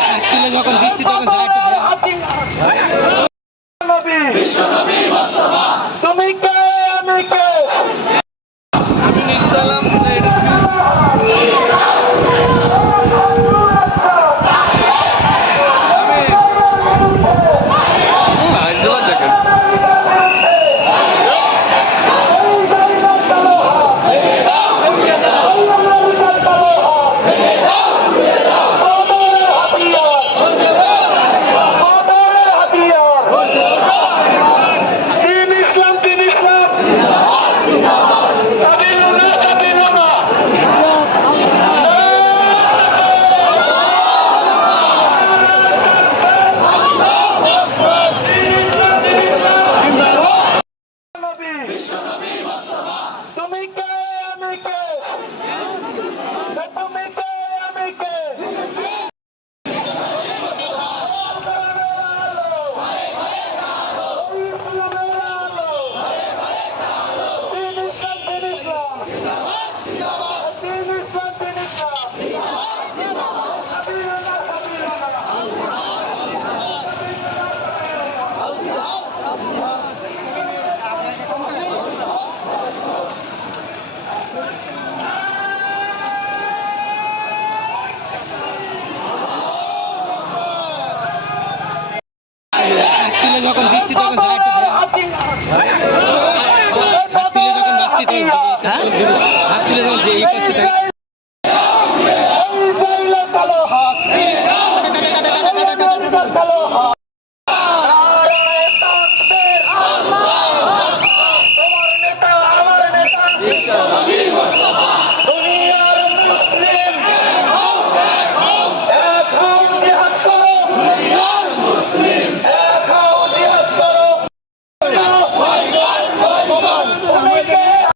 হাত তুলে যখন দিচ্ছি তখন তুমি কে আমি কে? নবী তুমি কে আমি কে তুমি কে আমি কে দিন ইসলাম দিন ইসলাম দিন ইসলাম দিন ইসলাম সাবিলুনা সাবিলুনা হাত তুলে যখন তখন যা একটু দেয়া। হাত তুলে যখন বাঁচছি তখন হাত তুলে যখন যে এই করছি তখন